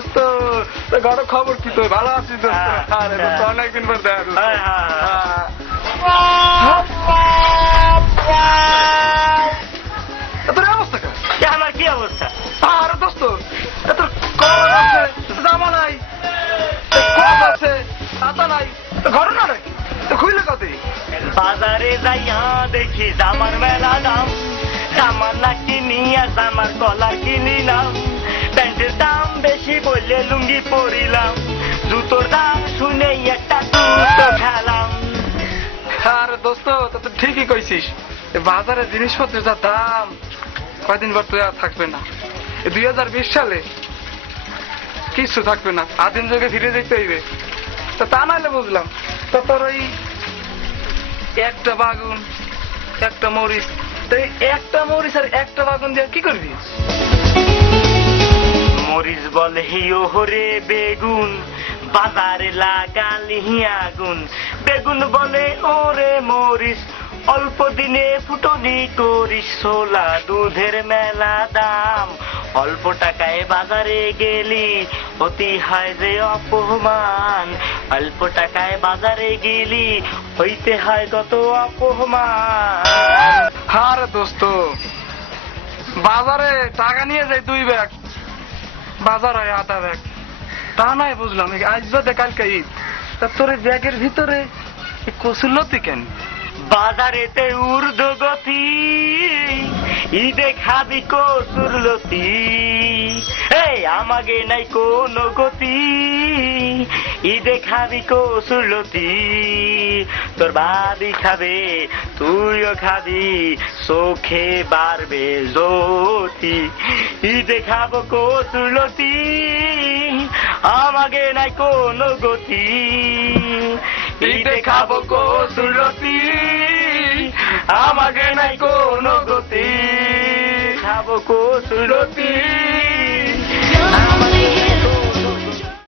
দোস্ত ঘরে খবর কি তোর ভালো আছিস দোস্ত? আরে দোস্ত অনেকদিন পর দেখা দোস্ত। তোর অবস্থা কেন? আমার কি অবস্থা? আরে দোস্ত তোর কল আছে, জামা নাই, কল আছে, ছাতা নাই, তো ঘরে না নাকি? তো খুইলে কত? বাজারে যাইয়া দেখি জামার মেলা দাম, জামার না কিনি আর জামার কলার কিনিলাম, প্যান্টের দাম বেশি বললে লুঙ্গি পরিলাম, জুতোর দাম শুনে একটা জুতো খেলাম। আরে দোস্ত তো ঠিকই কইছিস, বাজারে জিনিসপত্রের যা দাম কয়দিন পর তুই আর থাকবে না। 2020 সালে কিছু থাকবে না, আদিম যুগে ফিরে যেতে হইবে। তো তা নাহলে বুঝলাম তো তোর ওই একটা বাগুন একটা মরিচ, তো এই একটা মরিচ আর একটা বাগুন দিয়ে কি করবি? মরিচ বলে হিও হরে বেগুন, বাজারে লাগালি আগুন, বেগুন বলে ওরে মরিচ, অল্প দিনে ফুটনি করিস, ছোলা দুধের মেলা দাম, অল্প টাকায় বাজারে গেলি অতি হয় যে অপমান, অল্প টাকায় বাজারে গেলি হইতে হয় কত অপমান। আরে দোস্ত বাজারে টাকা নিয়ে যাই 2 ব্যাগ, বাজার হয় আধা ব্যাগ, তা নাই বুঝলাম। আজ বাদে কালকে ঈদ, তা তোর এই ব্যাগের ভিতরে কচুরলতি কেন? বাজারেতে ঊর্ধ্বগতি, ঈদে খাবি কচুরলতি, এই আমাকে নাই কোনো গতি, ঈদে খাবি কচুরলতি, তোর বাবি খাবে তুইও খাবি, চোখে বাড়বে জ্যোতি, ঈদে খাবো কচুরলতি, আমাকে নাই কোনো গতি, ঈদে খাবো কচুরলতি, আমাকে নাই কোনো গতি, খাবো কচুরলতি।